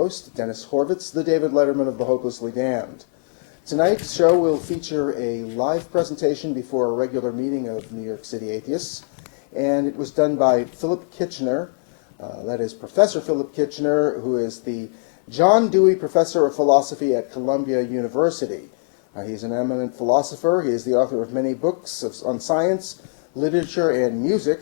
host, Dennis Horvitz, the David Letterman of the Hopelessly Damned. Tonight's show will feature a live presentation before a regular meeting of New York City Atheists, and it was done by Philip KITCHER, that is Professor Philip KITCHER, who is the John Dewey Professor of Philosophy at Columbia University. He's an eminent philosopher. He is the author of many books on science, literature, and music,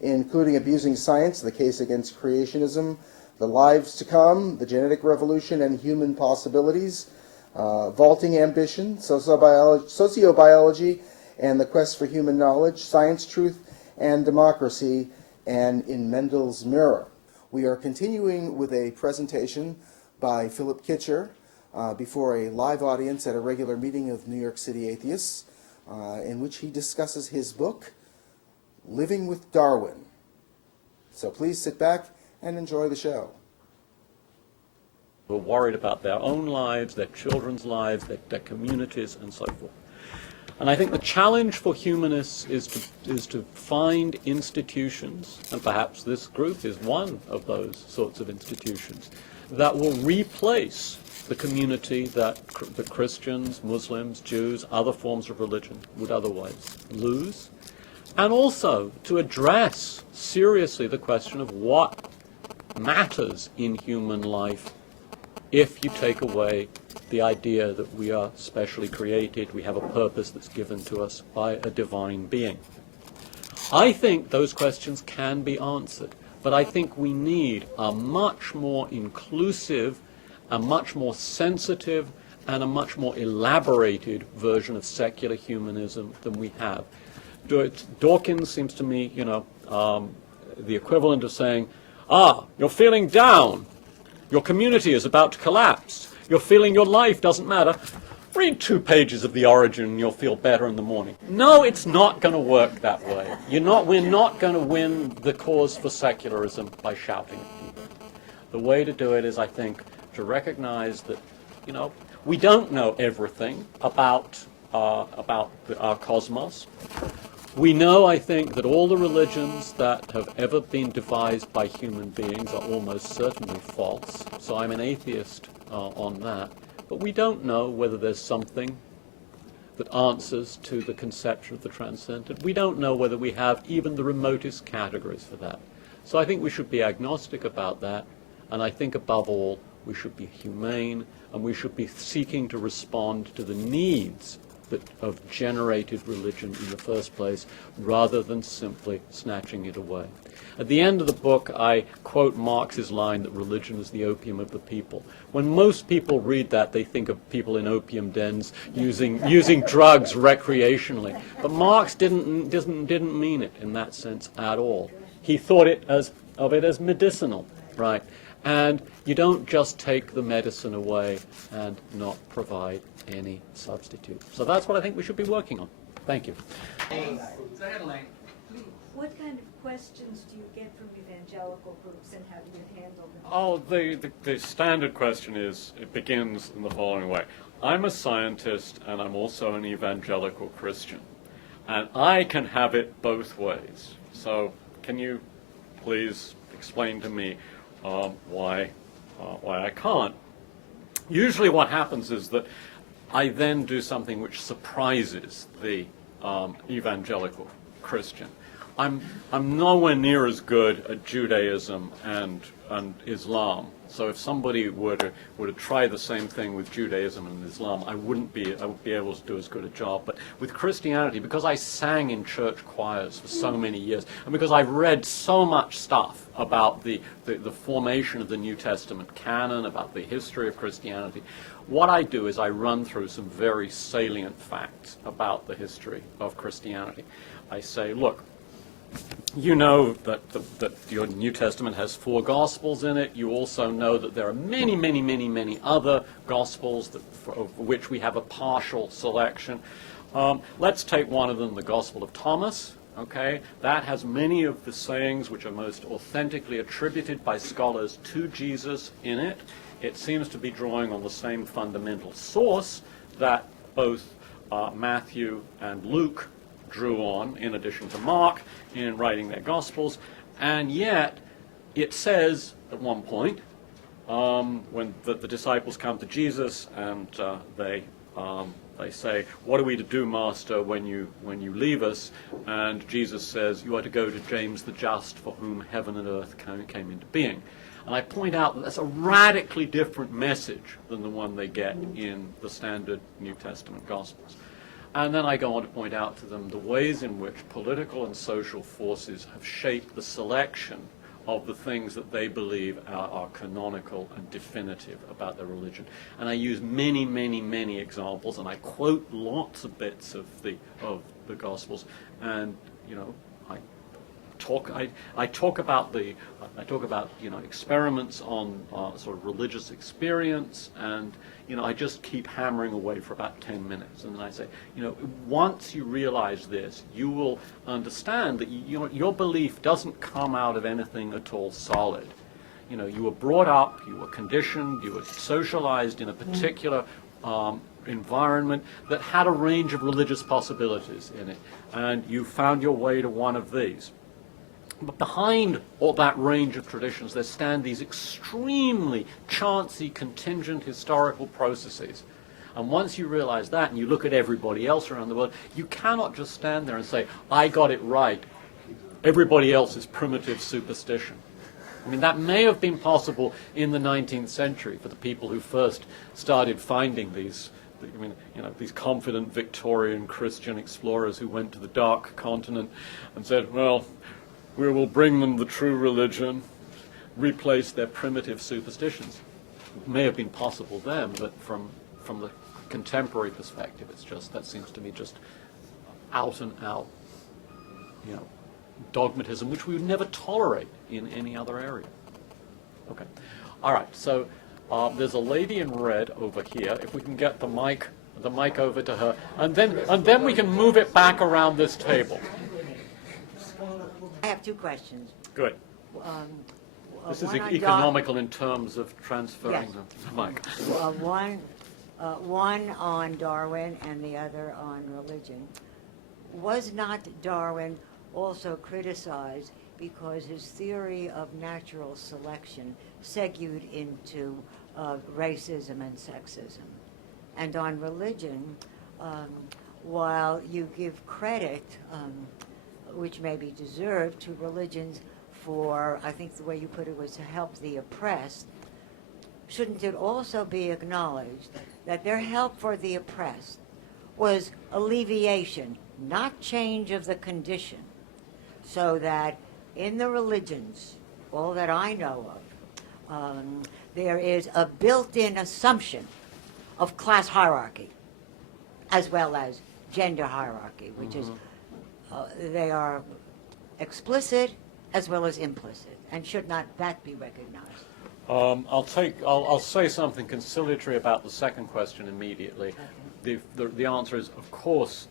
including Abusing Science, The Case Against Creationism, The Lives to Come, The Genetic Revolution and Human Possibilities, Vaulting Ambition, Sociobiology, and the Quest for Human Knowledge, Science, Truth, and Democracy, and In Mendel's Mirror. We are continuing with a presentation by Philip KITCHER before a live audience at a regular meeting of New York City Atheists, in which he discusses his book, Living with Darwin. So please sit back and enjoy the show. Who are worried about their own lives, their children's lives, their communities, and so forth. And I think the challenge for humanists is to find institutions, and perhaps this group is one of those sorts of institutions, that will replace the community that the Christians, Muslims, Jews, other forms of religion would otherwise lose, and also to address seriously the question of what matters in human life if you take away the idea that we are specially created, we have a purpose that's given to us by a divine being. I think those questions can be answered, but I think we need a much more inclusive, a much more sensitive, and a much more elaborated version of secular humanism than we have. Dawkins seems to me, the equivalent of saying, you're feeling down. Your community is about to collapse. You're feeling your life doesn't matter. Read 2 pages of The Origin and you'll feel better in the morning. No, it's not going to work that way. We're not going to win the cause for secularism by shouting at people. The way to do it is, I think, to recognize that, we don't know everything about our cosmos. We know, I think, that all the religions that have ever been devised by human beings are almost certainly false. So I'm an atheist on that. But we don't know whether there's something that answers to the conception of the transcendent. We don't know whether we have even the remotest categories for that. So I think we should be agnostic about that. And I think, above all, we should be humane, and we should be seeking to respond to the needs of generated religion in the first place, rather than simply snatching it away. At the end of the book, I quote Marx's line that religion is the opium of the people. When most people read that, they think of people in opium dens using drugs recreationally. But Marx didn't mean it in that sense at all. He thought of it as medicinal, right? And you don't just take the medicine away and not provide any substitute. So that's what I think we should be working on. Thank you. What kind of questions do you get from evangelical groups, and how do you handle them? Oh, the standard question it begins in the following way. I'm a scientist and I'm also an evangelical Christian. And I can have it both ways. So can you please explain to me why I can't? Usually what happens is that I then do something which surprises the evangelical Christian. I'm nowhere near as good at Judaism and Islam. So if somebody were to try the same thing with Judaism and Islam, I would be able to do as good a job. But with Christianity, because I sang in church choirs for so many years, and because I've read so much stuff about the formation of the New Testament canon, about the history of Christianity, what I do is I run through some very salient facts about the history of Christianity. I say, look, you know that your New Testament has 4 Gospels in it. You also know that there are many, many, many, many other Gospels of which we have a partial selection. Let's take one of them, the Gospel of Thomas. Okay, that has many of the sayings which are most authentically attributed by scholars to Jesus in it. It seems to be drawing on the same fundamental source that both Matthew and Luke drew on, in addition to Mark, in writing their Gospels. And yet, it says, at one point, when the disciples come to Jesus and they say, "What are we to do, Master, when you leave us?" And Jesus says, "You are to go to James the Just, for whom heaven and earth came into being." And I point out that that's a radically different message than the one they get in the standard New Testament Gospels. And then I go on to point out to them the ways in which political and social forces have shaped the selection of the things that they believe are canonical and definitive about their religion. And I use many, many, many examples, and I quote lots of bits of the Gospels, and I talk about experiments on sort of religious experience, and I just keep hammering away for about 10 minutes, and then I say, once you realize this, you will understand that your belief doesn't come out of anything at all solid. You were brought up, you were conditioned, you were socialized in a particular environment that had a range of religious possibilities in it, and you found your way to one of these. But behind all that range of traditions, there stand these extremely chancy, contingent historical processes. And once you realize that, and you look at everybody else around the world, you cannot just stand there and say, "I got it right. Everybody else is primitive superstition." I mean, that may have been possible in the 19th century for the people who first started finding these confident Victorian Christian explorers who went to the Dark Continent and said, "Well, we will bring them the true religion, replace their primitive superstitions." It may have been possible then, but from the contemporary perspective, that seems to me just out and out, dogmatism, which we would never tolerate in any other area. Okay, all right. So there's a lady in red over here. If we can get the mic over to her, and then we can move it back around this table. I have two questions. Good. This is economical in terms of transferring the mic. One on Darwin and the other on religion. Was not Darwin also criticized because his theory of natural selection segued into racism and sexism? And on religion, while you give credit, which may be deserved, to religions for, I think the way you put it was to help the oppressed, shouldn't it also be acknowledged that their help for the oppressed was alleviation, not change of the condition, so that in the religions, all that I know of, there is a built-in assumption of class hierarchy as well as gender hierarchy, which is they are explicit as well as implicit, and should not that be recognized? I'll say something conciliatory about the second question immediately. Okay. The answer is, of course,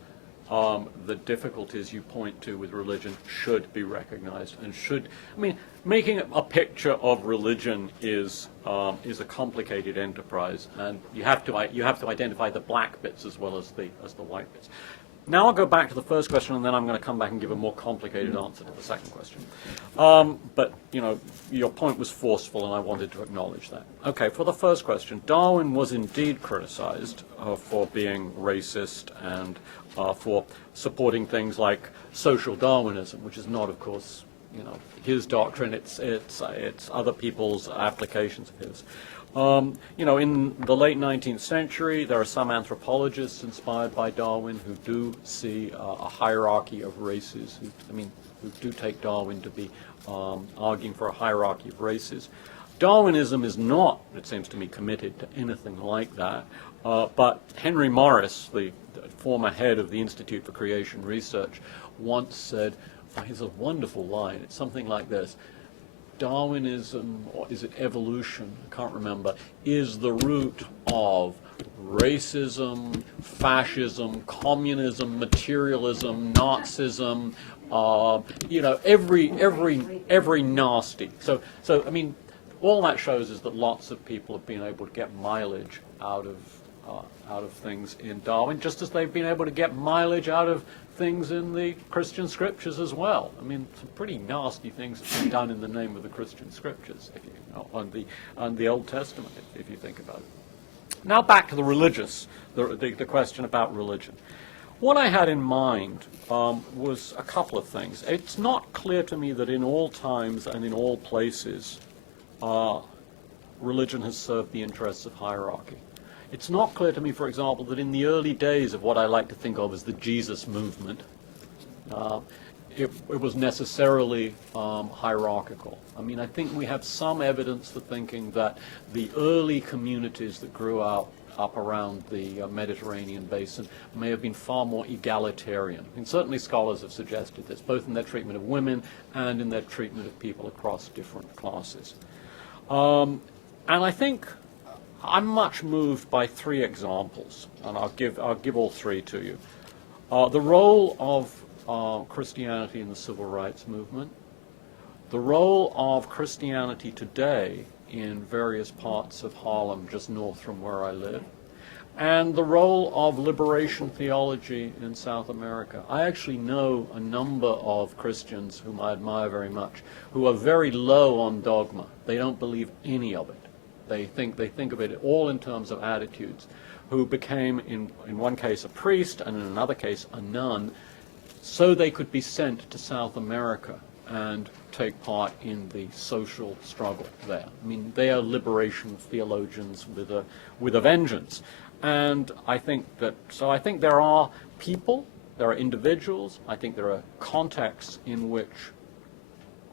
the difficulties you point to with religion should be recognized and should. I mean, making a picture of religion is a complicated enterprise, and you have to identify the black bits as well as the white bits. Now I'll go back to the first question, and then I'm going to come back and give a more complicated answer to the second question. But, your point was forceful, and I wanted to acknowledge that. Okay, for the first question, Darwin was indeed criticized for being racist and for supporting things like social Darwinism, which is not, of course, his doctrine. It's other people's applications of his. In the late 19th century, there are some anthropologists inspired by Darwin who do see a hierarchy of races, who do take Darwin to be arguing for a hierarchy of races. Darwinism is not, it seems to me, committed to anything like that, but Henry Morris, the former head of the Institute for Creation Research, once said, here's a wonderful line, it's something like this: Darwinism, or is it evolution, I can't remember, is the root of racism, fascism, communism, materialism, Nazism, every nasty. So I mean, all that shows is that lots of people have been able to get mileage out of things in Darwin, just as they've been able to get mileage out of things in the Christian scriptures as well. I mean, some pretty nasty things have been done in the name of the Christian scriptures, if you, on the Old Testament, if you think about it. Now back to the question about religion. What I had in mind was a couple of things. It's not clear to me that in all times and in all places religion has served the interests of hierarchy. It's not clear to me, for example, that in the early days of what I like to think of as the Jesus movement, it was necessarily hierarchical. I mean, I think we have some evidence for thinking that the early communities that grew up around the Mediterranean basin may have been far more egalitarian. I mean, certainly scholars have suggested this, both in their treatment of women and in their treatment of people across different classes. And I think I'm much moved by three examples, and I'll give all three to you. The role of Christianity in the civil rights movement, the role of Christianity today in various parts of Harlem just north from where I live, and the role of liberation theology in South America. I actually know a number of Christians whom I admire very much who are very low on dogma. They don't believe any of it. They think of it all in terms of attitudes, who became, in one case, a priest, and in another case, a nun, so they could be sent to South America and take part in the social struggle there. I mean, they are liberation theologians with a vengeance. And I think there are people, there are individuals, I think there are contexts in which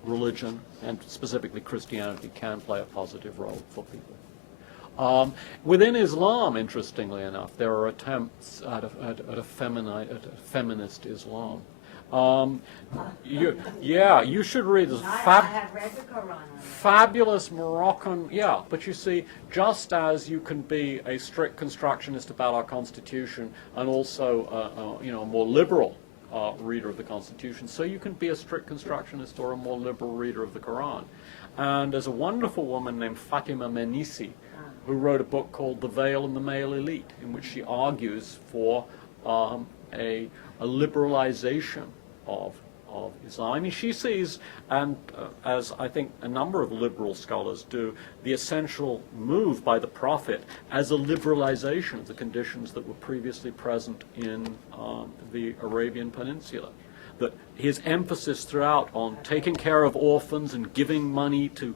religion, and specifically Christianity, can play a positive role for people. Within Islam, interestingly enough, there are attempts at a feminist Islam. You should read this. I have read the Quran. Fabulous Moroccan, but you see, just as you can be a strict constructionist about our Constitution and also a more liberal reader of the Constitution, so you can be a strict constructionist or a more liberal reader of the Quran. And there's a wonderful woman named Fatima Mernissi who wrote a book called The Veil and the Male Elite, in which she argues for a liberalization of Islam. I mean, she sees, and as I think a number of liberal scholars do, the essential move by the Prophet as a liberalization of the conditions that were previously present in the Arabian Peninsula. That his emphasis throughout on taking care of orphans and giving money to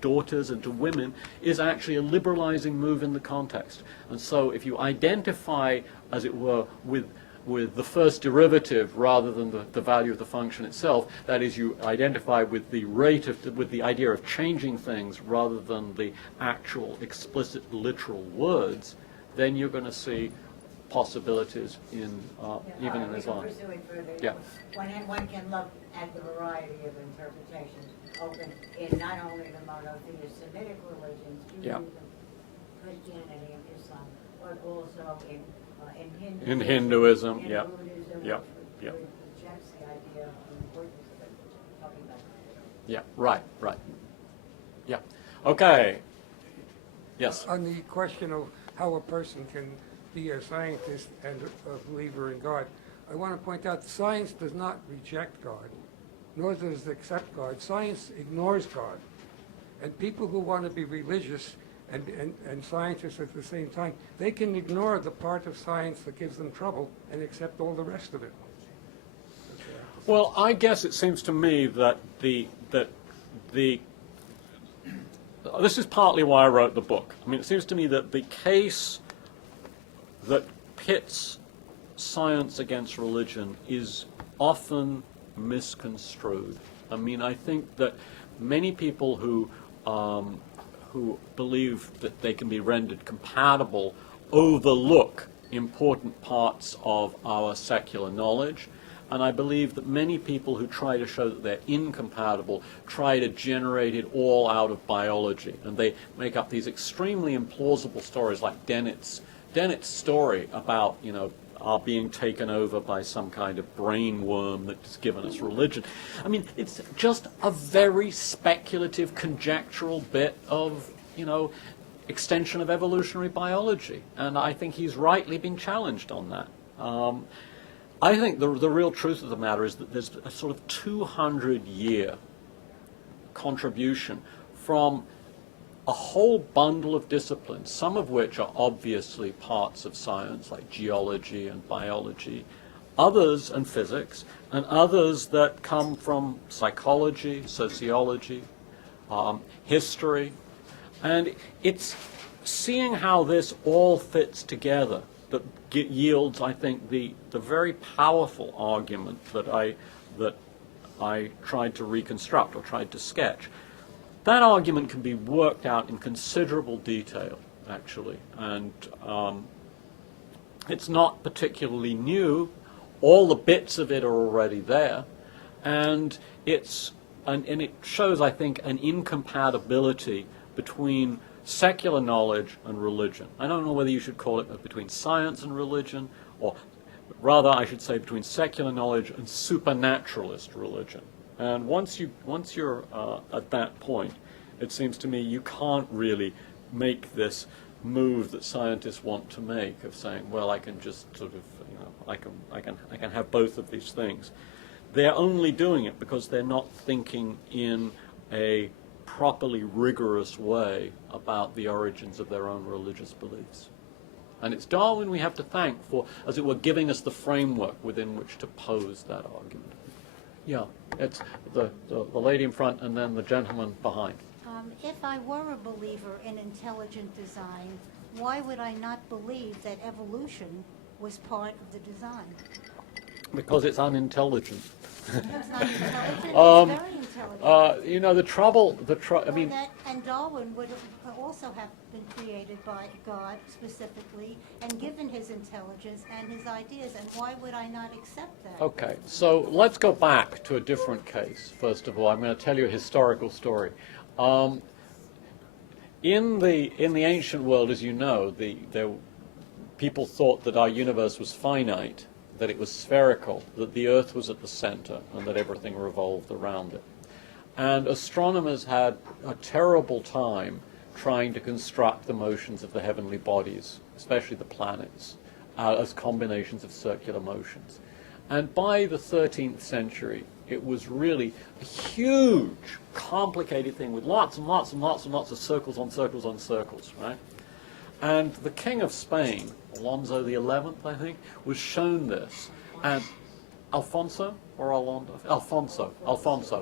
daughters and to women is actually a liberalizing move in the context. And so if you identify, as it were, with the first derivative rather than the value of the function itself, that is, you identify with the idea of changing things rather than the actual explicit literal words, then you're going to see possibilities in even in Islam. Yeah. One can look at the variety of interpretations open in not only the monotheist Semitic religions, Judaism, Christianity, and Islam, but also in Hinduism. In Hinduism, in yeah. Buddhism, Yeah. which Yeah. rejects the idea of the importance of it, which we're talking about. Yeah, right. Yeah. Okay. Yes. On the question of how a person can be a scientist and a believer in God, I want to point out science does not reject God, nor does it accept God. Science ignores God. And people who want to be religious and scientists at the same time, they can ignore the part of science that gives them trouble and accept all the rest of it. Well, I guess it seems to me that this is partly why I wrote the book. I mean, it seems to me that the case that pits science against religion is often misconstrued. I mean, I think that many people who believe that they can be rendered compatible overlook important parts of our secular knowledge. And I believe that many people who try to show that they're incompatible try to generate it all out of biology. And they make up these extremely implausible stories like Dennett's story about, our being taken over by some kind of brain worm that's given us religion. I mean, it's just a very speculative, conjectural bit of, extension of evolutionary biology. And I think he's rightly been challenged on that. I think the real truth of the matter is that there's a sort of 200-year contribution from a whole bundle of disciplines, some of which are obviously parts of science, like geology and biology, others, and physics, and others that come from psychology, sociology, history. And it's seeing how this all fits together that yields, I think, the very powerful argument that I tried to reconstruct or tried to sketch. That argument can be worked out in considerable detail, actually, and it's not particularly new. All the bits of it are already there, and it shows, I think, an incompatibility between secular knowledge and religion. I don't know whether you should call it between science and religion, or rather, I should say, between secular knowledge and supernaturalist religion. And once you're at that point, it seems to me you can't really make this move that scientists want to make of saying, well, I can just sort of, I can have both of these things. They're only doing it because they're not thinking in a properly rigorous way about the origins of their own religious beliefs. And it's Darwin we have to thank for, as it were, giving us the framework within which to pose that argument. Yeah, it's the lady in front and then the gentleman behind. If I were a believer in intelligent design, why would I not believe that evolution was part of the design? Because it's unintelligent. It's not intelligent, it's very intelligent. You know, I mean, And Darwin would have also have been created by God specifically and given his intelligence and his ideas, and why would I not accept that? okay, so let's go back to a different case. First of all, I'm going to tell you a historical story. In the ancient world, as you know, people thought that our universe was finite, that it was spherical, that the Earth was at the center, and that everything revolved around it. And astronomers had a terrible time trying to construct the motions of the heavenly bodies, especially the planets, as combinations of circular motions. And by the 13th century, it was really a huge, complicated thing with lots and lots and lots and lots of circles on circles on circles, right? And the King of Spain, Alonso the 11th, I think, was shown this. And Alfonso,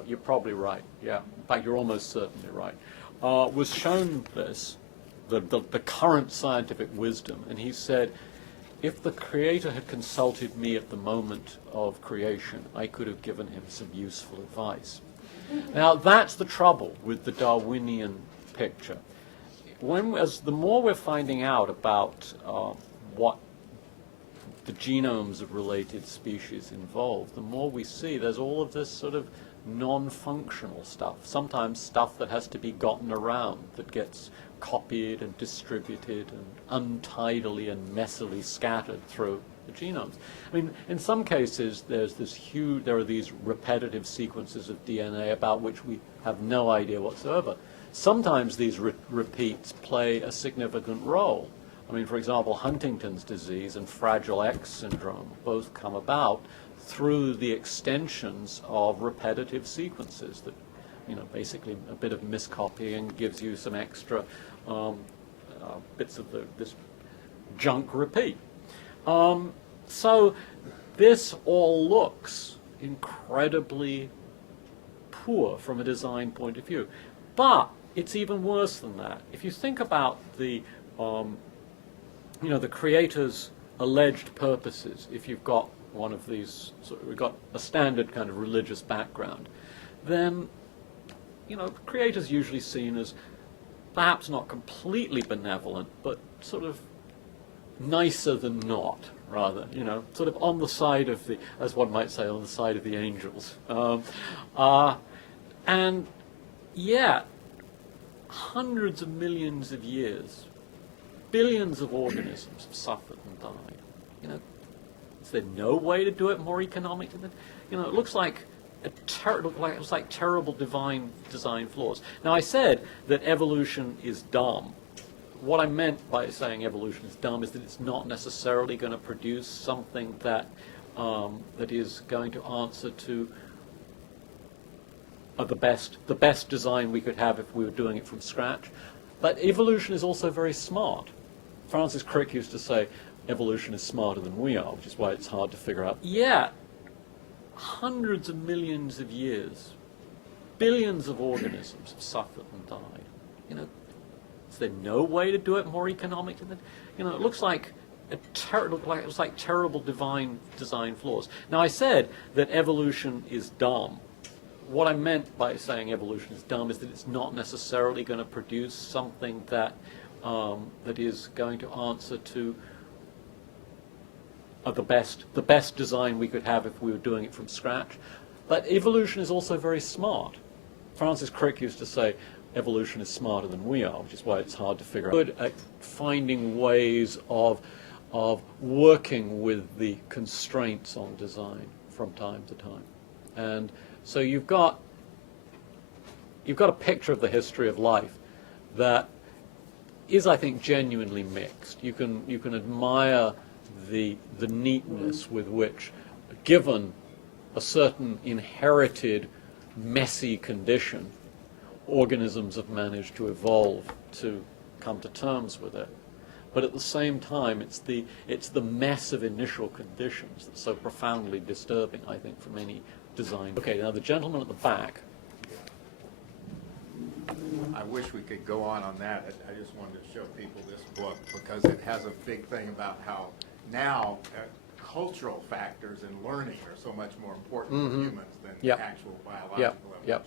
you're probably right, yeah. In fact, you're almost certainly right. Was shown this, the current scientific wisdom, and he said, if the Creator had consulted me at the moment of creation, I could have given him some useful advice. Now, that's the trouble with the Darwinian picture. The more we're finding out about what the genomes of related species involve, the more we see there's all of this sort of non-functional stuff, sometimes stuff that has to be gotten around, that gets copied and distributed and untidily and messily scattered through the genomes. I mean, in some cases, there are these repetitive sequences of DNA about which we have no idea whatsoever. Sometimes these repeats play a significant role. I mean, for example, Huntington's disease and Fragile X syndrome both come about through the extensions of repetitive sequences that, basically a bit of miscopying gives you some extra bits of this junk repeat. So this all looks incredibly poor from a design point of view. But it's even worse than that. If you think about the Creator's alleged purposes, if you've got one of these, we've got a standard kind of religious background, then, Creator's usually seen as perhaps not completely benevolent, but sort of nicer than not, rather, sort of on the side of the, as one might say, on the side of the angels. And yet, hundreds of millions of years, billions of organisms have suffered and died. Is there no way to do it more economically? It looks like terrible divine design flaws. Now, I said that evolution is dumb. What I meant by saying evolution is dumb is that it's not necessarily going to produce something that that is going to answer to the best design we could have if we were doing it from scratch. But evolution is also very smart. Francis Crick used to say, evolution is smarter than we are, which is why it's hard to figure out. Yet, hundreds of millions of years, billions of organisms have suffered and died. You know, is there no way to do it more economically than, you know, it looks like terrible divine design flaws. Now, I said that evolution is dumb. What I meant by saying evolution is dumb is that it's not necessarily going to produce something that that is going to answer to the best design we could have if we were doing it from scratch. But evolution is also very smart. Francis Crick used to say, evolution is smarter than we are, which is why it's hard to figure out. Good at finding ways of working with the constraints on design from time to time. And so you've got a picture of the history of life that is, I think, genuinely mixed. You can admire the neatness with which, given a certain inherited messy condition, organisms have managed to evolve to come to terms with it. But at the same time, it's the mess of initial conditions that's so profoundly disturbing, I think, from any design. Okay, now the gentleman at the back. I wish we could go on that. I just wanted to show people this book because it has a big thing about how now cultural factors in learning are so much more important for humans than actual biological evolution.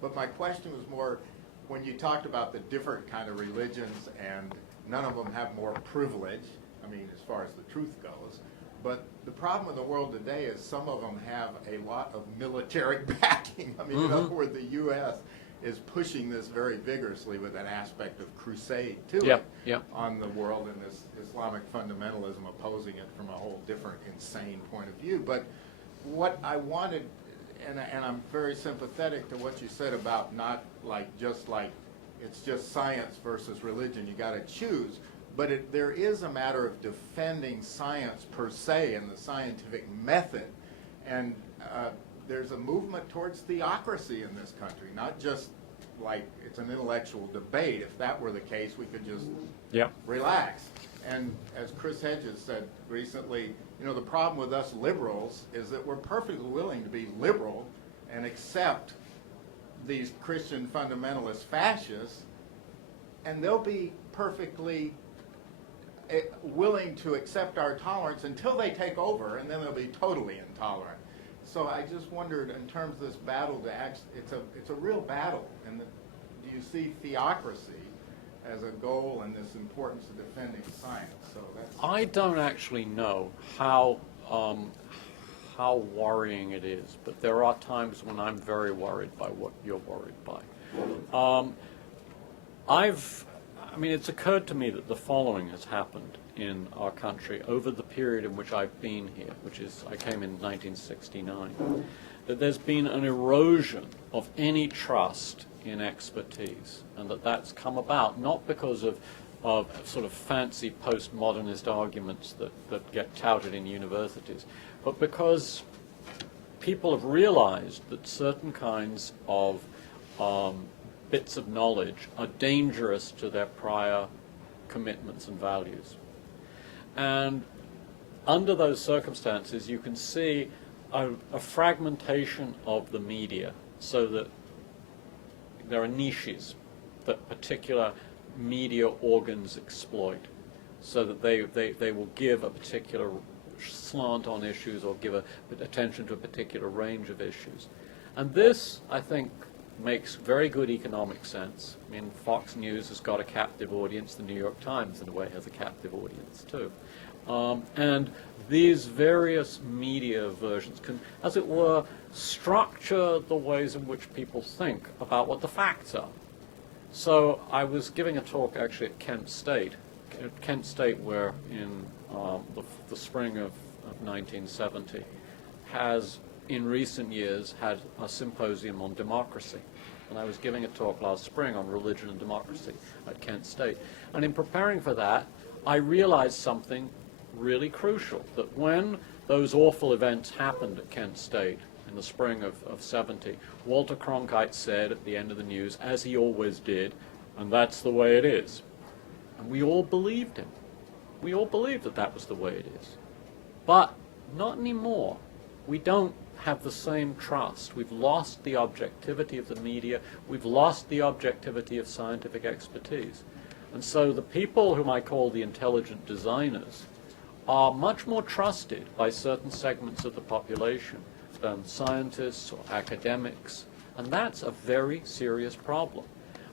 But my question was more, when you talked about the different kind of religions and none of them have more privilege, I mean, as far as the truth goes, but the problem in the world today is some of them have a lot of military backing. I mean, in other words, the U.S. is pushing this very vigorously with an aspect of crusade to it on the world, and this Islamic fundamentalism opposing it from a whole different insane point of view. But what I wanted, and I'm very sympathetic to what you said about not just like it's just science versus religion, you got to choose, but there is a matter of defending science per se and the scientific method, and there's a movement towards theocracy in this country, not just like it's an intellectual debate. If that were the case, we could just relax. And as Chris Hedges said recently, you know, the problem with us liberals is that we're perfectly willing to be liberal and accept these Christian fundamentalist fascists, and they'll be perfectly willing to accept our tolerance until they take over, and then they'll be totally intolerant. So I just wondered, in terms of this battle to act, it's a real battle, and do you see theocracy as a goal and this importance of defending science? So that's. I don't actually know how worrying it is, but there are times when I'm very worried by what you're worried by. I mean, it's occurred to me that the following has happened in our country over the period in which I've been here, which is, I came in 1969, that there's been an erosion of any trust in expertise, and that's come about not because of sort of fancy postmodernist arguments that get touted in universities, but because people have realized that certain kinds of bits of knowledge are dangerous to their prior commitments and values. And under those circumstances, you can see a fragmentation of the media, so that there are niches that particular media organs exploit, so that they will give a particular slant on issues or give attention to a particular range of issues. And this, I think, makes very good economic sense. I mean, Fox News has got a captive audience. The New York Times, in a way, has a captive audience, too. And these various media versions can, as it were, structure the ways in which people think about what the facts are. So I was giving a talk, actually, at Kent State, where in the spring of 1970 has, in recent years, had a symposium on democracy. And I was giving a talk last spring on religion and democracy at Kent State. And in preparing for that, I realized something really crucial, that when those awful events happened at Kent State in the spring of 70, Walter Cronkite said at the end of the news, as he always did, and that's the way it is. And we all believed him. We all believed that that was the way it is. But not anymore. We don't have the same trust. We've lost the objectivity of the media. We've lost the objectivity of scientific expertise. And so the people whom I call the intelligent designers are much more trusted by certain segments of the population than scientists or academics. And that's a very serious problem.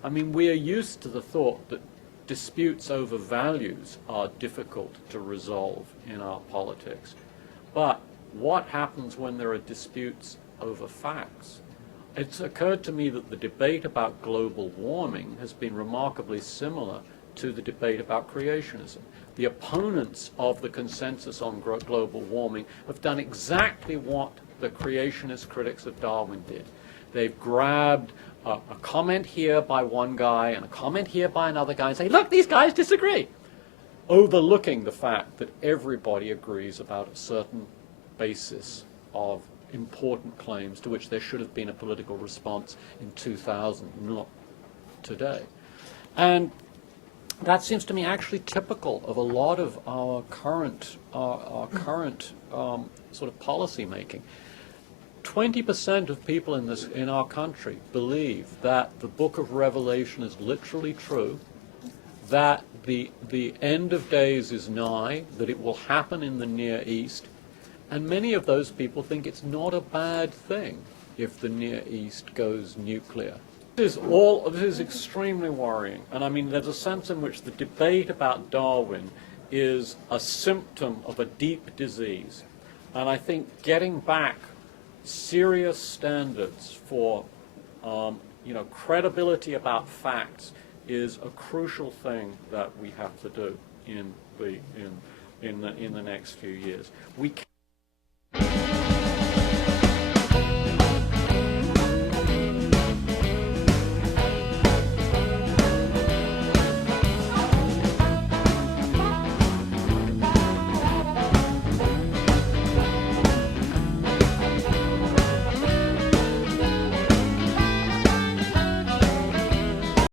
I mean, we are used to the thought that disputes over values are difficult to resolve in our politics. But what happens when there are disputes over facts? It's occurred to me that the debate about global warming has been remarkably similar to the debate about creationism. The opponents of the consensus on global warming have done exactly what the creationist critics of Darwin did. They've grabbed a comment here by one guy and a comment here by another guy and say, look, these guys disagree, overlooking the fact that everybody agrees about a certain basis of important claims to which there should have been a political response in 2000, not today. And that seems to me actually typical of a lot of our current sort of policy making. 20% of people in our country believe that the book of Revelation is literally true, that the end of days is nigh, that it will happen in the Near East, and many of those people think it's not a bad thing if the Near East goes nuclear. This is extremely worrying, and I mean there's a sense in which the debate about Darwin is a symptom of a deep disease, and I think getting back serious standards for credibility about facts is a crucial thing that we have to do in the next few years. We